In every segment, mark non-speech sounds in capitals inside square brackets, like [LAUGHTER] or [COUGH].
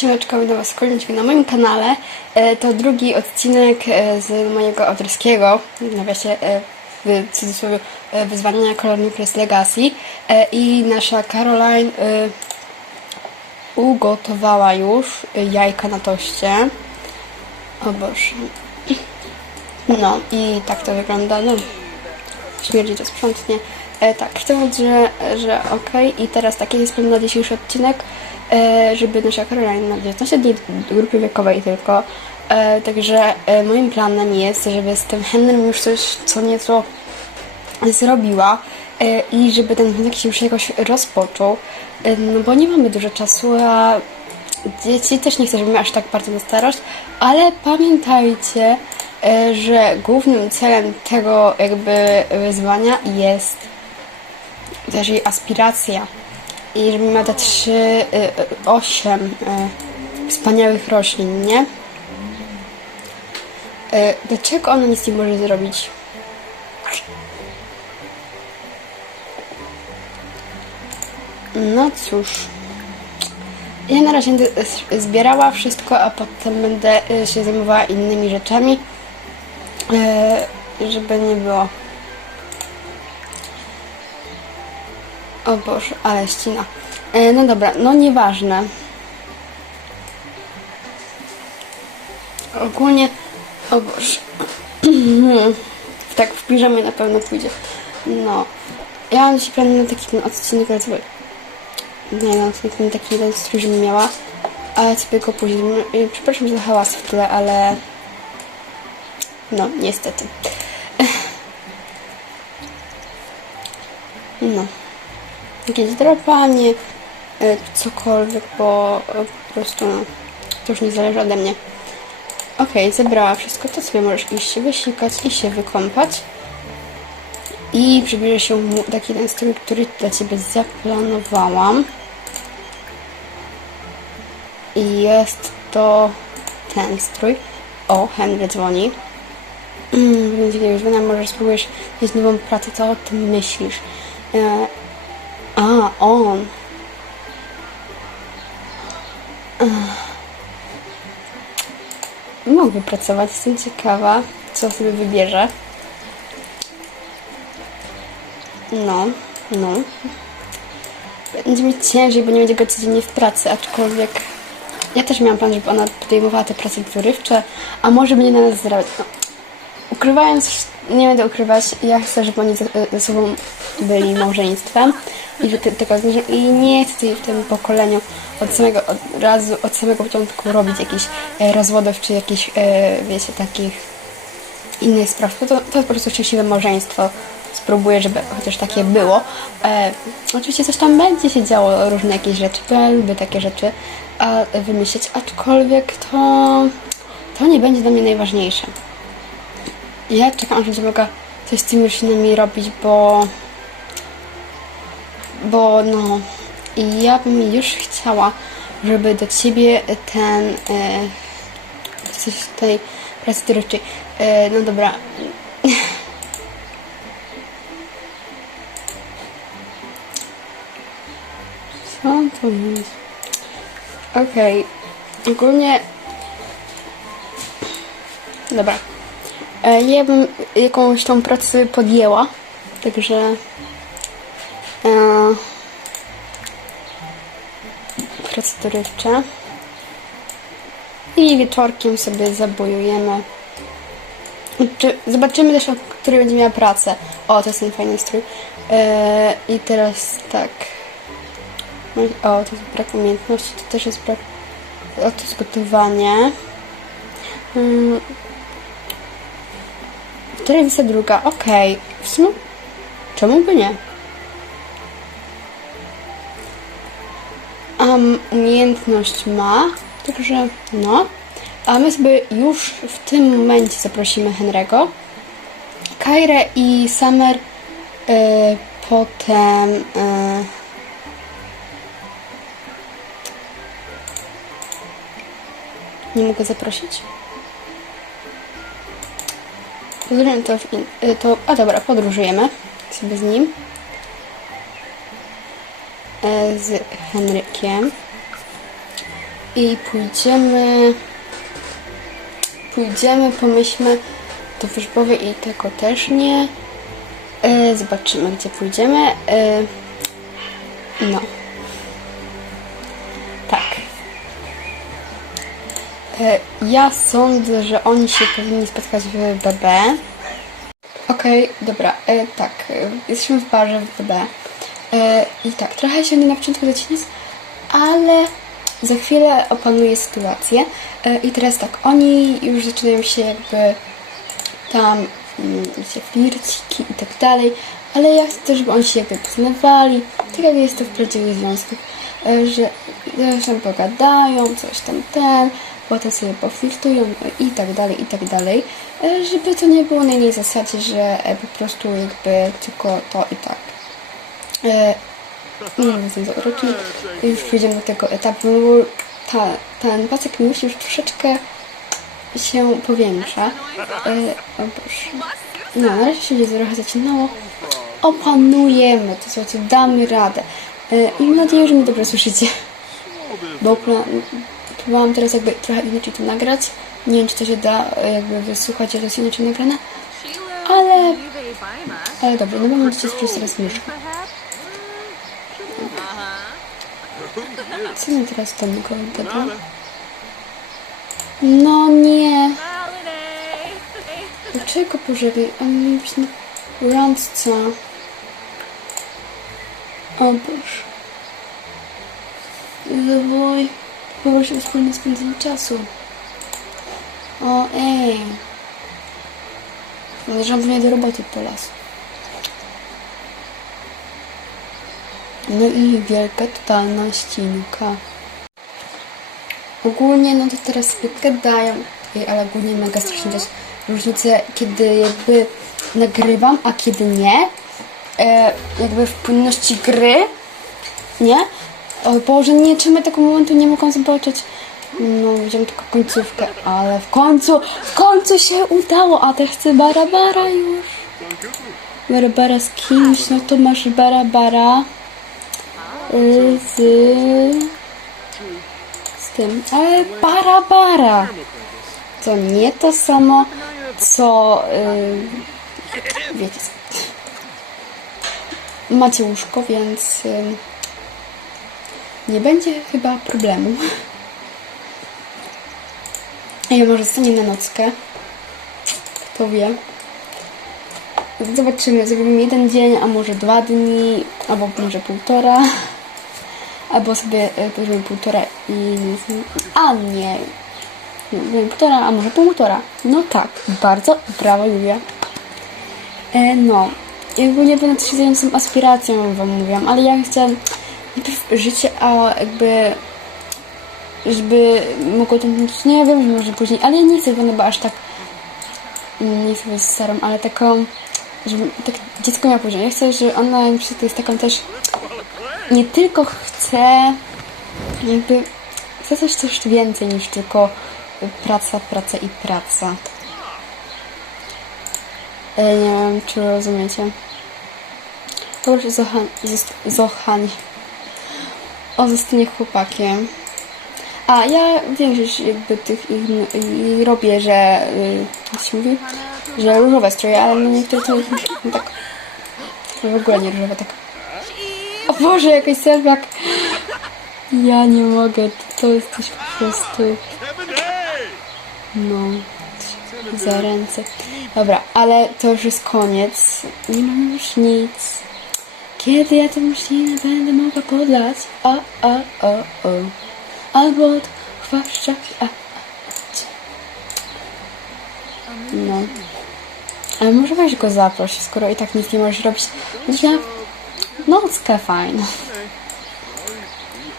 Siemeczko, witam Was kolejny na moim kanale. E, To drugi odcinek e, z mojego autorskiego, nawiasie, w cudzysłowie, e, wyzwania Color Nucleus Legacy. I nasza Caroline ugotowała już jajka na toście. O Boże. No i tak to wygląda. No, śmierdzi to sprzątnie. Tak, chcę powiedzieć, że, że okej. I teraz taki jest plan na dzisiejszy odcinek, żeby nasza Caroline na 19 dni grupy wiekowej tylko. E, także e, moim planem jest, żeby z tym Henrym już coś co nieco zrobiła e, i żeby ten wątek się już jakoś rozpoczął. E, no bo nie mamy dużo czasu, a dzieci też nie chcę, żeby aż tak bardzo na starość, ale pamiętajcie, e, że głównym celem tego jakby wyzwania jest też jej aspiracja. I żeby miała te trzy, y, y, osiem y, wspaniałych roślin, nie? Y, Dlaczego ona nic nie może zrobić? No cóż. Ja na razie będę zbierała wszystko, a potem będę y, się zajmowała innymi rzeczami, y, żeby nie było. O Boże, ale ścina. E, no dobra, no nieważne. Ogólnie, o Boże. [CLEARS THROAT] tak w piżamie na pewno pójdzie. No. Ja mam dzisiaj plan na taki ten odcinek, sobie... Nie no, ten taki jeden strój, żebym miała. Ale sobie go później. Przepraszam za hałas w tle, ale... No, niestety. [LAUGHS] No jakieś drapanie, y, cokolwiek, bo y, po prostu no, to już nie zależy ode mnie. Okej, zebrała wszystko, to sobie możesz iść wysikać i się wykąpać. I przybierze się taki ten strój, który dla Ciebie zaplanowałam. I jest to ten strój. O, Henry dzwoni. Mm, Będzie kiedyś dzwoniła, może spróbujesz mieć nową pracę, co o tym myślisz? A, on. Mógłby pracować, jestem ciekawa, co sobie wybierze. No, no. Będzie mi ciężej, bo nie będzie go codziennie w pracy, aczkolwiek ja też miałam plan, żeby ona podejmowała te prace dorywcze, a może będzie na nas zarabiać. No, ukrywając, nie będę ukrywać, ja chcę, żeby oni ze sobą byli małżeństwem i tego i nie chcę w tym pokoleniu od samego od razu, od samego początku robić jakichś e, rozwodów czy jakichś, e, wiecie, takich innych spraw. To, to jest po prostu szczęśliwe małżeństwo. Spróbuję, żeby chociaż takie było. E, oczywiście coś tam będzie się działo, różne jakieś rzeczy. bo Ja lubię takie rzeczy a, wymyśleć, aczkolwiek to, to nie będzie dla mnie najważniejsze. Ja czekam, aż będzie mogła coś z tymi roślinami robić, bo bo no ja bym już chciała, żeby do ciebie ten e, coś tej pracy. E, no dobra. [LAUGHS] Co to jest? Okej. Ogólnie Dobra. E, Ja bym jakąś tą pracę podjęła, także dorywcze i wieczorkiem sobie zabojujemy. Czy, zobaczymy też, o której będzie miała pracę. O, to jest ten fajny strój. E, I teraz tak. No O, to jest brak umiejętności, to też jest brak. O, to jest gotowanie. Telewizja druga, okej. W sumie, czemu by nie? Um, umiejętność ma, także no. A my sobie już w tym momencie zaprosimy Henry'ego, Kairę i Summer y, potem y, nie mogę zaprosić? Podróżujemy to, w in, y, to. A dobra, podróżujemy sobie z nim. E, Z Henrykiem. I pójdziemy. Pójdziemy, pomyślmy do wierzbowej i tego też nie. E, zobaczymy, gdzie pójdziemy. E, no. Tak. Ja sądzę, że oni się powinni spotkać w BB. Okej, dobra, e, tak, jesteśmy w barze w BB. E, I tak, trochę się nie na początku zacinis, ale za chwilę opanuję sytuację. E, I teraz tak, oni już zaczynają się jakby tam mm, się flirciki i tak dalej, ale ja chcę też, żeby oni się jakby poznawali, tak jak jest to w prawdziwych związkach, e, że coś tam pogadają, coś tam ten, potem sobie poflirtują no i tak dalej, i tak dalej, żeby to nie było na innej zasadzie, że po prostu jakby tylko to i tak. Nie wiem, jestem zauroczy. Już przejdziemy do tego etapu, bo ta, ten pasek musi już troszeczkę się powiększa. E, o Boże. No, na razie się trochę zacinało. Opanujemy to, słuchajcie, damy radę. E, I mam nadzieję, że mnie dobrze słyszycie. Bo próbowałam teraz jakby trochę inaczej to nagrać. Nie wiem, czy to się da e, jakby wysłuchać, jak to jest inaczej nagrane. Ale, ale dobra, no bo będziecie słyszeć teraz myszkę. Co mi teraz to Mikołaj gadał? No nie. Dlaczego pożegnaj? On miał być na randce. O Boże. Zawoj. Poproszę o wspólne spędzenie czasu. O ej. Zamierzam mnie do roboty po lasu. No i wielka totalna ścinka. Ogólnie no to teraz gadają, Ej, ale ogólnie mega strasznie widać różnicę, kiedy jakby nagrywam, a kiedy nie. E, jakby w płynności gry, nie? O Boże, nie, czy my tego momentu nie mogą zobaczyć? No, widziałem tylko końcówkę, ale w końcu, w końcu się udało, a też chcę barabara już. Barabara z kimś, no to masz barabara z, z tym, ale barabara. To nie to samo, co y, wiecie co. Macie łóżko, więc y, nie będzie chyba problemu. Ja może stanie na nockę. Kto wie. Zobaczymy, zrobimy jeden dzień, a może dwa dni, albo może półtora. Albo sobie e, zrobimy półtora i. A nie. Półtora, a może półtora. No tak, bardzo brawo Julia. E, no, jakby nie będę się zająć tą aspiracją, wam mówiłam, ale ja chcę najpierw życie, a jakby żeby mogło to nie wiem, że może później, ale ja nie chcę, bo aż tak nie chcę być starą, ale taką żeby tak dziecko miało później. Ja chcę, że ona jest taką też nie tylko chce jakby chce coś, coś więcej niż tylko praca, praca i praca. E, nie wiem, czy rozumiecie. Dobrze, Zohan, zost- Zohan. O, zostanie chłopakiem. A ja większość jakby tych ich, i robię, że y, jak się mówi, że różowe stroje, ale no niektóre to tak w ogóle nie różowe, tak. O Boże, jakiś serwak. Ja nie mogę, to jest coś po prostu. No, za ręce. Dobra, ale to już jest koniec. Nie mam już nic. Kiedy ja tę muślinę będę mogła podlać? O, o, o, o. Albo od. A, a, no. Ale może weź go zaproś, skoro i tak nic nie możesz robić. Ja nockę fajną.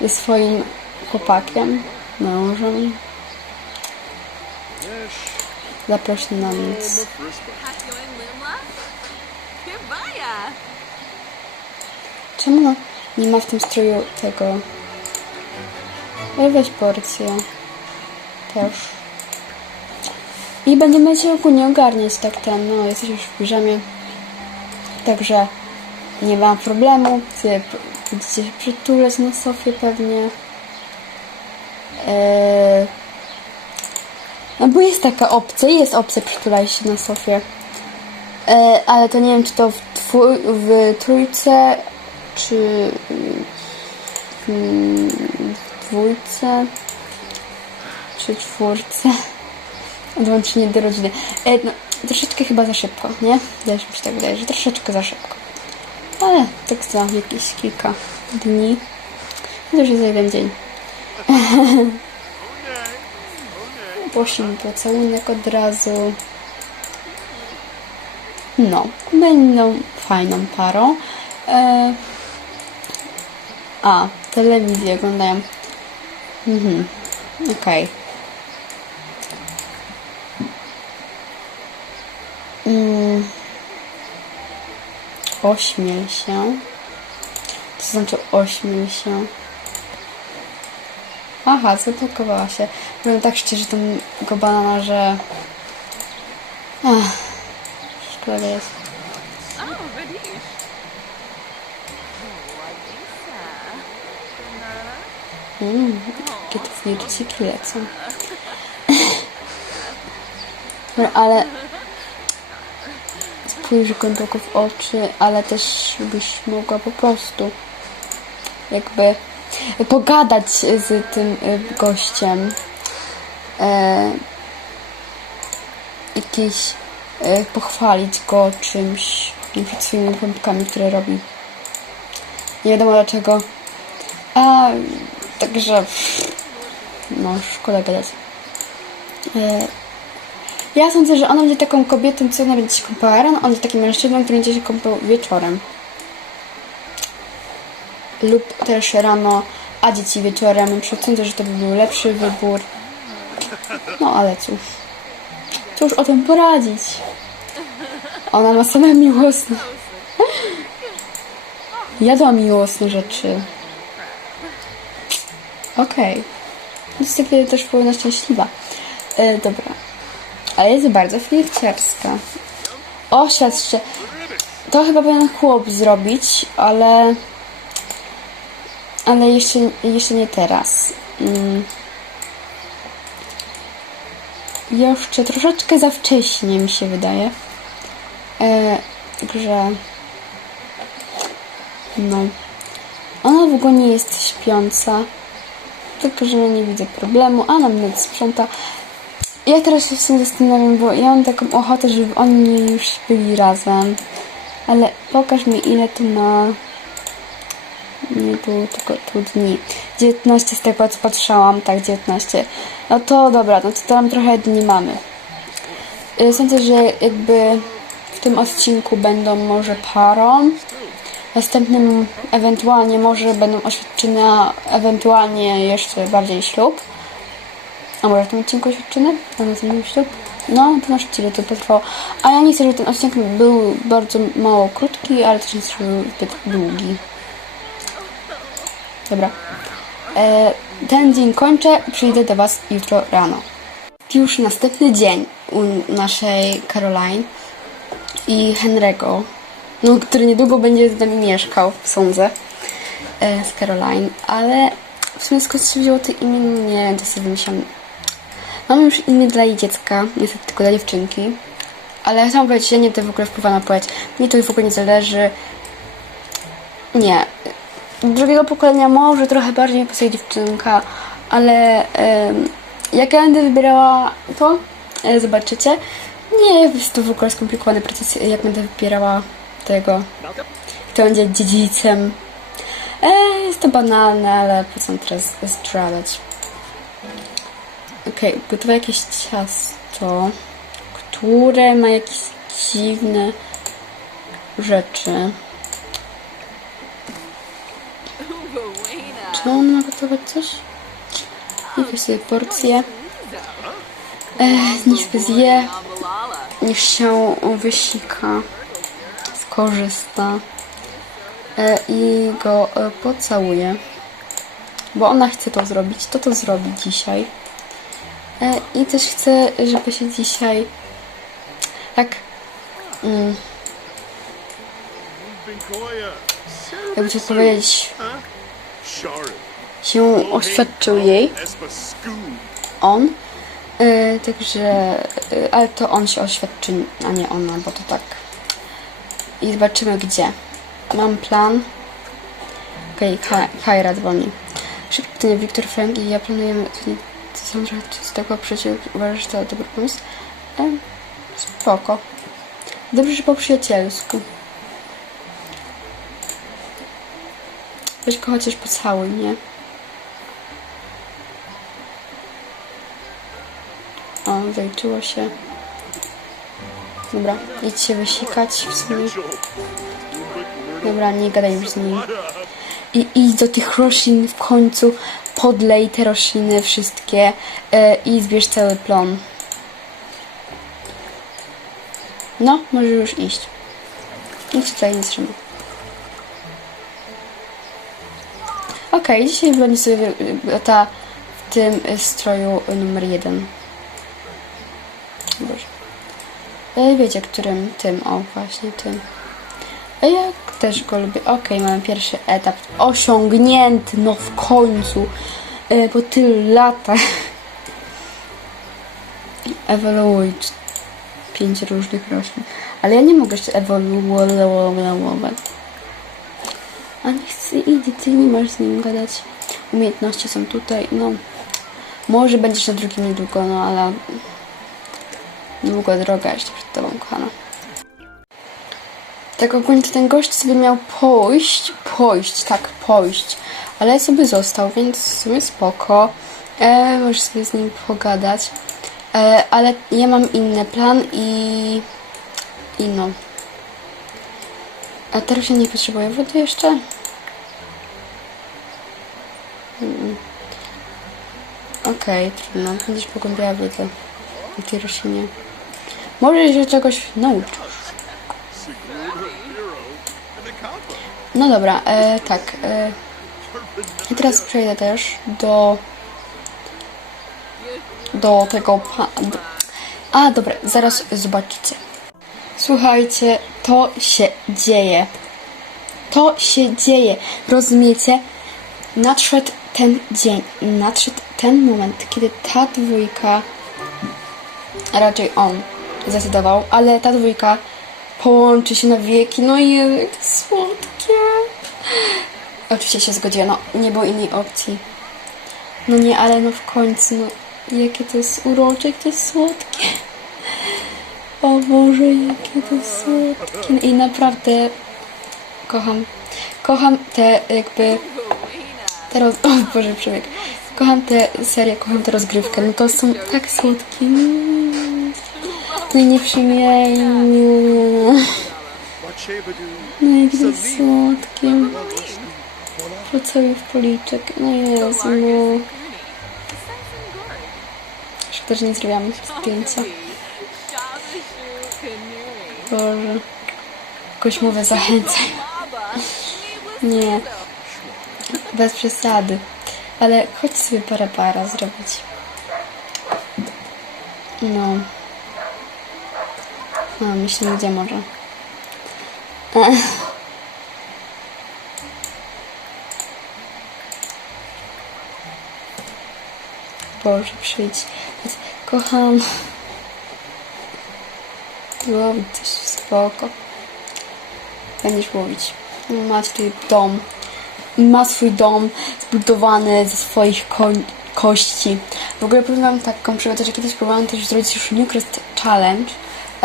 Ze swoim chłopakiem, mężem. Zaproś na nic. Czemu nie ma w tym stroju tego? Weź porcję. Też. I będziemy się ogólnie ogarniać tak ten, no jesteś już w piżamie. Także nie mam problemu. P- będziecie się przytulać na sofie pewnie. E, no bo jest taka opcja, jest opcja przytulaj się na sofie. E, ale to nie wiem, czy to w, twój, w trójce, czy w dwójce, czy czwórce. [LAUGHS] Odłączenie do rodziny. E, no, troszeczkę chyba za szybko, nie? Też mi się tak wydaje, że troszeczkę za szybko. Ale tak za jakieś kilka dni. To już jest jeden dzień. [LAUGHS] Poszli pocałunek od razu. No, będą fajną parą. E... A, telewizję oglądają. Mhm, okej. Mm. Ośmiel się. To znaczy ośmiel się. Aha, zablokowała się. Powiem tak szczerze, tego banana, że... Ach, szkoda jest. Mmm, jakie tu flirciki lecą. [LAUGHS] No, ale spójrz głęboko w oczy, ale też byś mogła po prostu jakby pogadać z tym y, gościem. E, jakieś e, pochwalić go czymś, przykład swoimi pompkami, które robi. Nie wiadomo dlaczego. A, także no, szkoda gadać. E, ja sądzę, że ona będzie taką kobietą, co ona będzie się kąpała rano, on będzie takim mężczyzną, który będzie się kąpał wieczorem. Lub też rano, a dzieci wieczorem. Sądzę, że to by był lepszy wybór. No ale cóż. Cóż o tym poradzić? Ona ma same miłosne. Jadła miłosne rzeczy. Okej. Niestety też powinna szczęśliwa. E, dobra. Ale jest bardzo flirciarska. O, świadczcie. To chyba powinien chłop zrobić, ale... Ale jeszcze, jeszcze nie teraz. Mm. Jeszcze troszeczkę za wcześnie mi się wydaje. E, także... No. Ona w ogóle nie jest śpiąca. Tylko, że nie widzę problemu. A nam nawet sprząta. Ja teraz się w tym zastanawiam, bo ja mam taką ochotę, żeby oni już byli razem. Ale pokaż mi ile to ma... Nie było tylko tu dni. 19 z tego co patrzałam, tak 19. No to dobra, no to tam trochę dni mamy. Y, Sądzę, że jakby w tym odcinku będą może parą. Następnym ewentualnie może będą oświadczenia, ewentualnie jeszcze bardziej ślub. A może w tym odcinku oświadczyny? A na następnym ślub? No, to na szybciej to potrwało. A ja nie chcę, żeby ten odcinek był bardzo mało krótki, ale też nie chcę, żeby był zbyt długi. Dobra. E, ten dzień kończę, przyjdę do Was jutro rano. Już następny dzień u naszej Caroline i Henry'ego, no, który niedługo będzie z nami mieszkał, sądzę, e, z Caroline, ale w sumie skąd się wzięło to imię, nie to sobie wymyślam. Mam już imię dla jej dziecka, niestety tylko dla dziewczynki, ale chciałam powiedzieć, nie to w ogóle wpływa na płeć, mnie to w ogóle nie zależy, nie. Drugiego pokolenia może trochę bardziej mi pasuje dziewczynka, ale jak ja będę wybierała to, e, zobaczycie. Nie jest to w ogóle skomplikowany proces, jak będę wybierała tego, kto będzie dziedzicem. E, jest to banalne, ale po co teraz zdradzać. Okej, gotowe jakieś ciasto, które ma jakieś dziwne rzeczy. Czy on ma gotować coś? Niech sobie porcję. E, niech zje, niech się wysika, skorzysta e, i go e, pocałuje. Bo ona chce to zrobić, to to zrobi dzisiaj. E, I też chce, żeby się dzisiaj tak mm, jakby to powiedzieć Sharon. się oświadczył jej. On. E, także, e, ale to on się oświadczy, a nie ona, bo to tak. I zobaczymy gdzie. Mam plan. Okej, okay, Kaira dzwoni. Szybkie pytanie, Wiktor Frank i ja planujemy Sandra, czy z tego przyjaciół uważasz, to dobry pomysł? E, spoko. Dobrze, że po przyjacielsku. Weź go chociaż pocałuj, nie? O, zaliczyło się. Dobra, idź się wysikać w sumie. Dobra, nie gadaj już z nim. I idź do tych roślin w końcu, podlej te rośliny wszystkie e, i zbierz cały plon. No, możesz już iść. Nic tutaj nie trzyma. Okej, dzisiaj wygląda sobie ta w tym stroju numer jeden. Boże. E, Wiecie, którym tym, o właśnie tym. A ja też go lubię. Okej, mamy pierwszy etap osiągnięty, no w końcu. E, po tylu latach. [LAUGHS] Ewoluuj pięć różnych roślin. Ale ja nie mogę jeszcze ewoluować. A nie chcę, idzie, ty nie masz z nim gadać. Umiejętności są tutaj, no. Może będziesz na drugim niedługo, no ale... Długa droga jeszcze przed tobą, kochana. Tak ogólnie to ten gość sobie miał pójść, pójść, tak, pójść, ale sobie został, więc w sumie spoko. E, możesz sobie z nim pogadać. E, ale ja mam inny plan i... i no. A teraz się nie potrzebuje wody jeszcze? Okej, trudno. Będziesz pogłębiała wiedzę o tej roślinie. Może się czegoś nauczyć. No dobra, e, tak. E, I teraz przejdę też do do tego pa... do- A, dobra, zaraz zobaczycie. Słuchajcie, to się dzieje. To się dzieje. Rozumiecie? Nadszedł ten dzień, nadszedł ten moment, kiedy ta dwójka, raczej on zdecydował, ale ta dwójka połączy się na wieki. No i jakie słodkie. Oczywiście się zgodziła, no nie było innej opcji. No nie, ale no w końcu, no jakie to jest urocze, jakie to jest słodkie. O Boże, jakie to jest słodkie. I naprawdę kocham, kocham te jakby, te roz... O Boże, przebieg. Kocham tę serię, kocham tę rozgrywkę. No to są tak słodkie. Mm. No i nie. No jakie to słodkie. Pocałuj w policzek. No Jezu. Szkoda, że nie zrobiłam zdjęcia. Boże. Jakoś mówię, zachęcaj. Nie. Bez przesady. Ale chodź sobie para para zrobić. No. No, myślę, gdzie może. [LAUGHS] Boże, przyjdź. Kocham. Łowić coś spoko. Będziesz łowić. Macie tutaj dom. Ma swój dom zbudowany ze swoich koń, kości. W ogóle powiem wam taką przygodę, że kiedyś próbowałam też zrobić już Newcrest Challenge,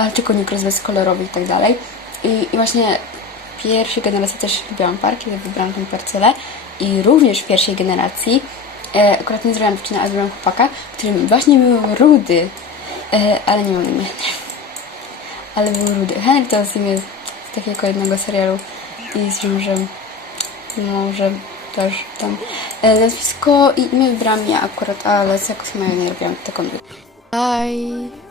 ale tylko Newcrest bez kolorowych i tak dalej. I, I właśnie pierwszej generacji też lubiłam park, kiedy wybrałam tę parcelę. I również w pierwszej generacji e, akurat nie zrobiłam dziewczyny, ale zrobiłam chłopaka, którym właśnie był rudy, e, ale nie mam imię. [LAUGHS] Ale był rudy. Henryk to z imię z takiego jednego serialu i z że może też tam e, nazwisko i imię wybrałam ja akurat, ale z jakoś mają nie robiłam taką. Bye.